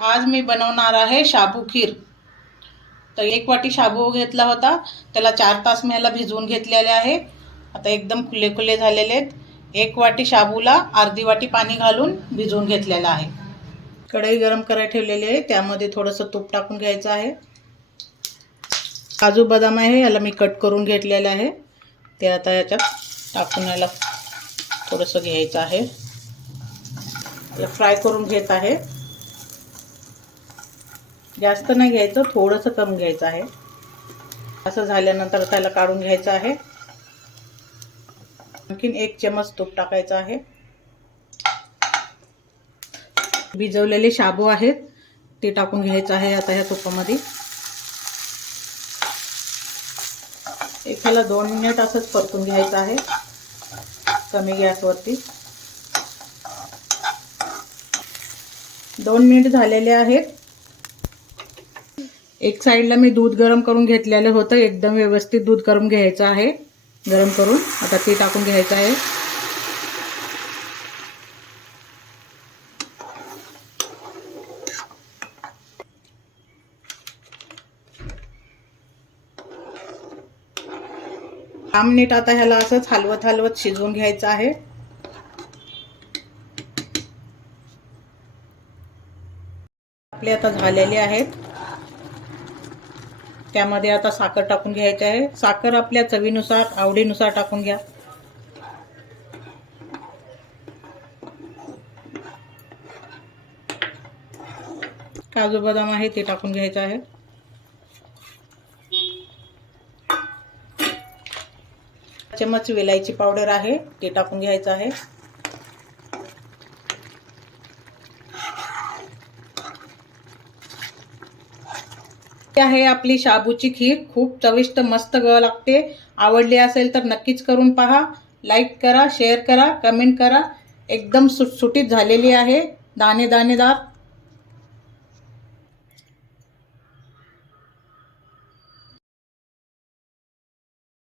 आज मी बनवणार आहे शाबू खीर. तर एक वाटी शाबू घेतला होता. त्याला चार तास मी ह्याला भिजवून घेतलेले आहे. आता एकदम खुले खुले झालेले आहेत. एक वाटी शाबूला अर्धी वाटी पाणी घालून भिजवून घेतलेलं आहे. कढई गरम करायला ठेवलेली आहे. त्यामध्ये थोडंसं तूप टाकून घ्यायचं आहे. काजू बदाम आहे याला मी कट करून घेतलेलं आहे. ते आता याच्यात टाकून याला थोडंसं घ्यायचं आहे. याला फ्राय करून घेत आहे. जास्त नाही घ्यायचं थोडंसं कमी घ्यायचं आहे. असं झाल्यानंतर त्याला काढून घ्यायचं आहे. आणखीन एक चमच तूप टाकायचं आहे. भिजवलेले शाबू आहेत ते टाकून घ्यायचं आहे आता ह्या तुपामध्ये. एकाला दोन मिनिट असंच परतून घ्यायचं आहे कमी गॅसवरती. दोन मिनिट झालेले आहेत. एक साईडला मी दूध गरम करून घेतलेलं होतं. एकदम व्यवस्थित दूध गरम घ्यायचं आहे. गरम करून आता ते टाकून घ्यायचं आहे. आमनेट आता ह्याला असंच हलवत हलवत शिजवून घ्यायचं आहे. आपले आता झालेले आहेत. त्यामध्ये आता साखर टाकून घ्यायची आहे. साखर आपल्या चवीनुसार आवडीनुसार टाकून घ्या. काजू बदाम आहे ते टाकून घ्यायचं आहे. चमच वेलायची पावडर आहे ते टाकून घ्यायचं आहे. आहे आपली शाबूची खीर खूप चविष्ट मस्त ग लागते. आवडली असेल तर नक्कीच करून पहा. लाईक करा शेअर करा कमेंट करा. एकदम सुटसुटीत झालेली आहे. दाणे दाणेदार